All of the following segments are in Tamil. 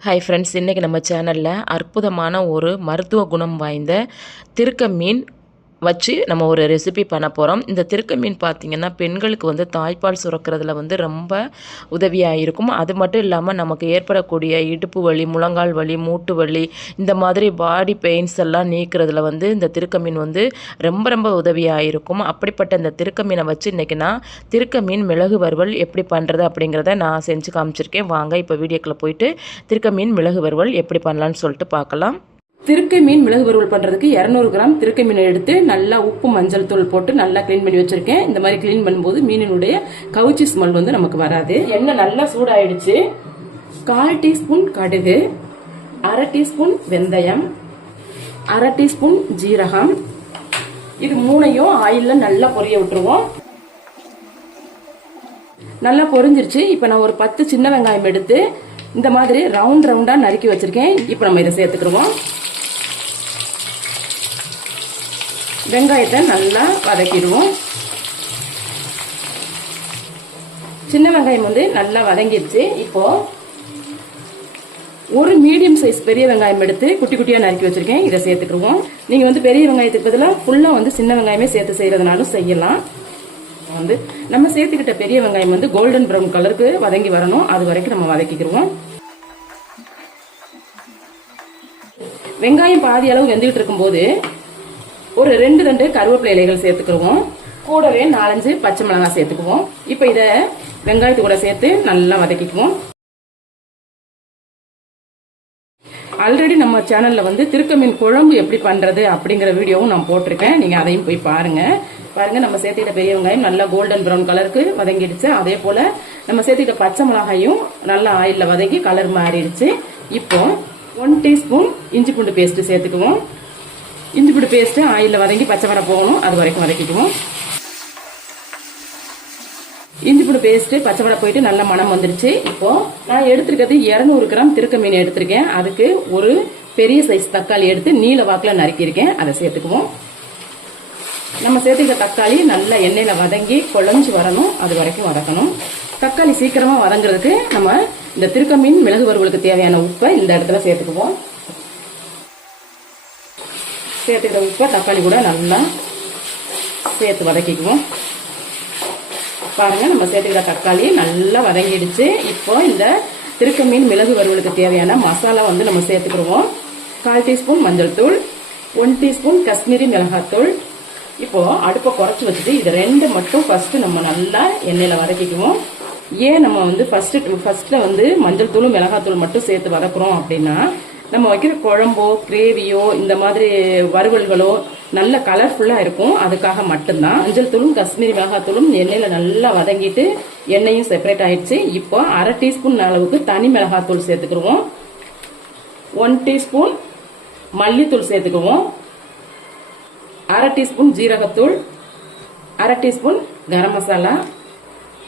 ஹாய் ஃப்ரெண்ட்ஸ் இன்றைக்கி நம்ம சேனலில் அற்புதமான ஒரு மருத்துவ குணம் வாய்ந்த திருக்க மீன் வச்சு நம்ம ஒரு ரெசிபி பண்ண போகிறோம் இந்த திருக்க மீன் பார்த்திங்கன்னா பெண்களுக்கு வந்து தாய்ப்பால் சுரக்கிறதுல வந்து ரொம்ப உதவியாக இருக்கும். அது மட்டும் இல்லாமல் நமக்கு ஏற்படக்கூடிய இடுப்பு வலி முழங்கால் வலி மூட்டு வலி இந்த மாதிரி பாடி பெயின்ஸ் எல்லாம் நீக்கிறதுல வந்து இந்த திருக்க மீன் வந்து ரொம்ப ரொம்ப உதவியாக இருக்கும். அப்படிப்பட்ட இந்த திருக்க மீனை வச்சு இன்றைக்கி நான் திருக்க மீன் மிளகு வறுவல் எப்படி பண்ணுறது அப்படிங்கிறத நான் செஞ்சு காமிச்சிருக்கேன். வாங்க இப்போ வீடியோக்குள்ளே போயிட்டு திருக்க மீன் மிளகு வறுவல் எப்படி பண்ணலான்னு சொல்லிட்டு பார்க்கலாம். திருக்கை மீன் மிளகு வறுவல் பண்றதுக்கு 200 கிராம் திருக்கை மீனை எடுத்து நல்லா உப்பு மஞ்சள் தூள் போட்டு நல்லா க்ளீன் பண்ணி வச்சிருக்கேன். இந்த மாதிரி க்ளீன் பண்ணும்போது மீனினுடைய கவுச்சி ஸ்மெல் வந்து நமக்கு வராது. எண்ணெய் நல்லா சூடாயிடுச்சு. கால் டீஸ்பூன் கடுகு அரை டீஸ்பூன் வெந்தயம் அரை டீஸ்பூன் ஜீரகம். இது மூணையும் ஆயில்ல நல்லா பொரிய விட்டுருவோம். நல்லா பொரிஞ்சிருச்சு. இப்போ நான் ஒரு பத்து சின்ன வெங்காயம் எடுத்து இந்த மாதிரி ரவுண்ட் ரவுண்டாக நறுக்கி வச்சிருக்கேன். இப்போ நம்ம இதை சேர்த்துக்கிடுவோம். வெங்காயத்தை நல்லா வதக்கிடுவோம். சின்ன வெங்காயம் வந்து நல்லா வதங்கிடுச்சு. இப்போ ஒரு மீடியம் சைஸ் பெரிய வெங்காயம் எடுத்து குட்டி குட்டியா நறுக்கி வச்சிருக்கேன். இதை சேர்த்துக்கிடுவோம். நீங்க வந்து பெரிய வெங்காயத்துக்கு பதிலாக ஃபுல்லா வந்து சின்ன வெங்காயமே சேர்த்து செய்யறதுனாலும் செய்யலாம். வந்து நம்ம சேர்த்துக்கிட்ட பெரிய வெங்காயம் வந்து கோல்டன் ப்ரௌன் கலருக்கு வதங்கி வரணும். அது வரைக்கும் நம்ம வதக்கிக்கிடுவோம். வெங்காயம் பாதி அளவு வெந்துகிட்டு இருக்கும்போது ஒரு ரெண்டு ரெண்டு கருவேப்பிலை இலைகள் சேர்த்துக்கிடுவோம். கூடவே நாலஞ்சு பச்சை மிளகாய் சேர்த்துக்குவோம். இப்போ இதை வெங்காயத்து கூட சேர்த்து நல்லா வதக்கிக்குவோம். ஆல்ரெடி நம்ம சேனலில் வந்து திருக்க மீன் குழம்பு எப்படி பண்ணுறது அப்படிங்கிற வீடியோவும் நான் போட்டிருக்கேன். நீங்கள் அதையும் போய் பாருங்கள் பாருங்கள் நம்ம சேர்த்துக்கிட்ட பெரிய வெங்காயம் நல்லா கோல்டன் ப்ரௌன் கலருக்கு வதங்கிடுச்சு. அதே போல் நம்ம சேர்த்துக்கிட்ட பச்சை மிளகாயும் நல்லா ஆயிலில் வதங்கி கலர் மாறிடுச்சு. இப்போ ஒன் டீஸ்பூன் இஞ்சி பூண்டு பேஸ்ட்டு சேர்த்துக்குவோம். இஞ்சி பூண்டு பேஸ்ட்டு ஆயிலில் வதங்கி பச்சை போகணும் அது வரைக்கும் வதக்கிக்குவோம். இஞ்சி பூண்டு பேஸ்ட்டு பச்சை வடை போயிட்டு நல்ல மனம் வந்துருச்சு. இப்போ நான் எடுத்திருக்கிறது 200 கிராம் திருக்க மீன் எடுத்திருக்கேன். அதுக்கு ஒரு பெரிய சைஸ் தக்காளி எடுத்து நீல வாக்கில் நறுக்கியிருக்கேன். அதை சேர்த்துக்குவோம். நம்ம சேர்த்துக்கிற தக்காளி நல்லா எண்ணெயில் வதங்கி குழஞ்சி வரணும். அது வரைக்கும் வதக்கணும். தக்காளி சீக்கிரமாக வதங்குறதுக்கு நம்ம இந்த திருக்க மீன் மிளகு வறுவலுக்கு தேவையான உப்பை இந்த இடத்துல சேர்த்துக்குவோம். சேர்த்துக்கிற உப்பை தக்காளி கூட நல்லா சேர்த்து வதக்கிக்குவோம். பாருங்கள் நம்ம சேர்த்துக்கிற தக்காளி நல்லா வதங்கிடுச்சு. இப்போ இந்த திருக்க மீன் மிளகு வறுவலுக்கு தேவையான மசாலா வந்து நம்ம சேர்த்துக்கிடுவோம். கால் டீஸ்பூன் மஞ்சள் தூள் ஒன் டீஸ்பூன் காஷ்மீரி மிளகாத்தூள் இப்போ அடுப்பை குறைச்சி வச்சுட்டு இது ரெண்டு மட்டும் ஃபர்ஸ்ட் நம்ம நல்லா எண்ணெயில் வதக்கிக்குவோம். ஏன் நம்ம வந்து ஃபர்ஸ்ட் ஃபர்ஸ்ட்ல வந்து மஞ்சள் தூளும் மிளகாத்தூள் மட்டும் சேர்த்து வதக்குறோம் அப்படின்னா நம்ம வைக்கிற குழம்போ கிரேவியோ இந்த மாதிரி வறுவல்களோ நல்ல கலர்ஃபுல்லாக இருக்கும். அதுக்காக மட்டும்தான். மஞ்சள் தூளும் காஷ்மீரி மிளகாத்தூளும் எண்ணெயில் நல்லா வதங்கிட்டு எண்ணெயும் செப்பரேட் ஆயிடுச்சு. இப்போ அரை டீஸ்பூன் அளவுக்கு தனி மிளகாத்தூள் சேர்த்துக்கிடுவோம். ஒன் டீஸ்பூன் மல்லித்தூள் சேர்த்துக்குவோம் அரை டீஸ்பூன் ஜீரகத்தூள். அரை டீஸ்பூன் கரம் மசாலா.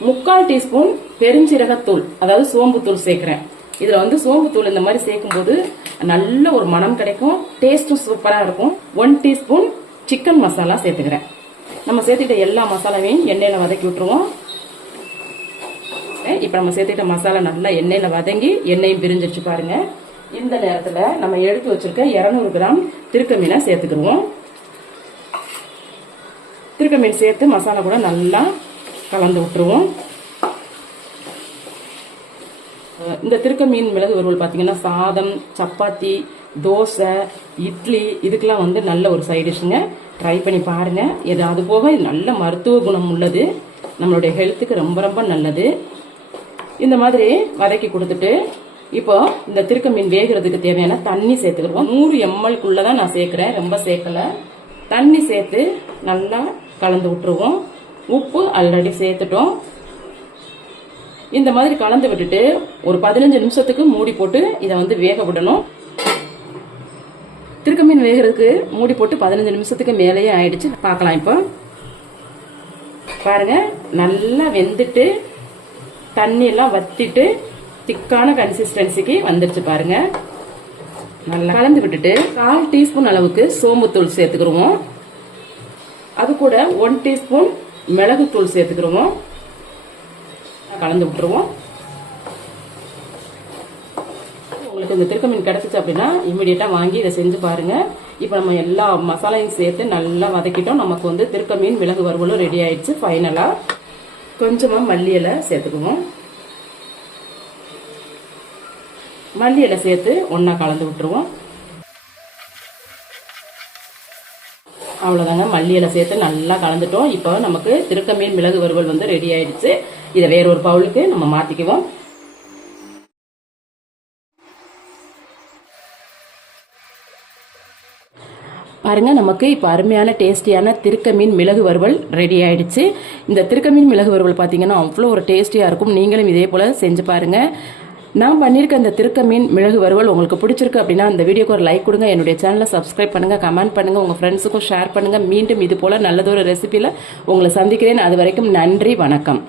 முக்கால் டீஸ்பூன் பெருஞ்சீரகத்தூள் அதாவது சோம்புத்தூள் சேர்க்குறேன். இதில் வந்து சோம்புத்தூள் இந்த மாதிரி சேர்க்கும்போது நல்ல ஒரு மனம் கிடைக்கும். டேஸ்ட்டும் சூப்பராக இருக்கும். ஒன் டீஸ்பூன் சிக்கன் மசாலா சேர்த்துக்கிறேன். நம்ம சேர்த்துக்கிட்ட எல்லா மசாலாவையும் எண்ணெயில் வதக்கி விட்டுருவோம். இப்போ நம்ம சேர்த்துக்கிட்ட மசாலா நல்லா எண்ணெயில் வதங்கி எண்ணெயும் பிரிஞ்சிருச்சு பாருங்க. இந்த நேரத்தில் நம்ம எடுத்து வச்சிருக்க 200 கிராம் திருக்க மீனை சேர்த்துக்கிடுவோம். திருக்க மீன் சேர்த்து மசாலா கூட நல்லா கலந்து விட்டுருவோம். இந்த திருக்க மீன் மிளகு வறுவல் பார்த்தீங்கன்னா சாதம் சப்பாத்தி தோசை இட்லி இதுக்கெல்லாம் வந்து நல்ல ஒரு சைடிஷ்ங்க ட்ரை பண்ணி பாருங்கள் இது அது போக நல்ல மருத்துவ குணம் உள்ளது. நம்மளுடைய ஹெல்த்துக்கு ரொம்ப ரொம்ப நல்லது. இந்த மாதிரி வதக்கி கொடுத்துட்டு இப்போ இந்த திருக்க மீன் வேகிறதுக்கு தேவையான தண்ணி சேர்த்துக்கிடுவோம். நூறு எம்எல்குள்ளே தான் நான் சேர்க்குறேன். ரொம்ப சேர்க்கலை. தண்ணி சேர்த்து நல்லா கலந்து விட்டுருவோம். உப்பு ஆல்ரெடி சேர்த்துட்டோம். இந்த மாதிரி கலந்து விட்டுட்டு ஒரு பதினஞ்சு நிமிஷத்துக்கு மூடி போட்டு இதை வந்து வேக விடணும். திருக்க மீன் வேகிறதுக்கு மூடி போட்டு பதினஞ்சு நிமிஷத்துக்கு மேலேயே ஆயிடுச்சு. பார்க்கலாம் இப்போ. பாருங்க நல்லா வெந்துட்டு தண்ணியெல்லாம் வத்திட்டு திக்கான கன்சிஸ்டன்சிக்கு வந்துடுச்சு பாருங்க. நல்லா கலந்து விட்டுட்டு கால் டீஸ்பூன் அளவுக்கு சோம்புத்தூள் சேர்த்துக்கிடுவோம் அது கூட ஒன் டீஸ்பூன் மிளகுத்தூள் சேர்த்துக்கிடுவோம் கலந்து விட்டுருவோம். உங்களுக்கு இந்த திருக்க மீன் கிடச்சிச்சு அப்படின்னா இமீடியட்டாக வாங்கி இதை செஞ்சு பாருங்கள் இப்போ நம்ம எல்லா மசாலையும் சேர்த்து நல்லா வதக்கிட்டோம். நமக்கு வந்து திருக்க மீன் மிளகு வறுவலும் ரெடி ஆயிடுச்சு ஃபைனலாக கொஞ்சமாக மல்லி இலை சேர்த்துக்குவோம். மல்லி இலை சேர்த்து ஒன்றா கலந்து விட்டுருவோம். அவ்வளோதாங்க மல்லி இலை சேர்த்து நல்லா கலந்துட்டோம். இப்போ நமக்கு திருக்க மீன் மிளகு வறுவல் வந்து ரெடி ஆயிடுச்சு. இதை வேற ஒரு பவுலுக்கு நம்ம மாற்றிக்குவோம் பாருங்க நமக்கு இப்போ அருமையான டேஸ்டியான திருக்க மீன் மிளகு வறுவல் ரெடி ஆயிடுச்சு. இந்த திருக்க மீன் மிளகு வறுவல் பார்த்தீங்கன்னா அவ்வளோ ஒரு டேஸ்டியாக இருக்கும். நீங்களும் இதே போல் செஞ்சு பாருங்கள் நான் பண்ணியிருக்க இந்த திருக்க மீன் மிளகு வறுவல் உங்களுக்கு பிடிச்சிருக்கு அப்படின்னா இந்த வீடியோக்கு ஒரு லைக் கொடுங்க. என்னுடைய சேனலை சப்ஸ்கிரைப் பண்ணுங்க கமெண்ட் பண்ணுங்கள் உங்கள் ஃப்ரெண்ட்ஸுக்கும் ஷேர் பண்ணுங்கள் மீண்டும் இது போல் நல்லதொரு ரெசிபியில் உங்களை சந்திக்கிறேன். அது வரைக்கும் நன்றி வணக்கம்.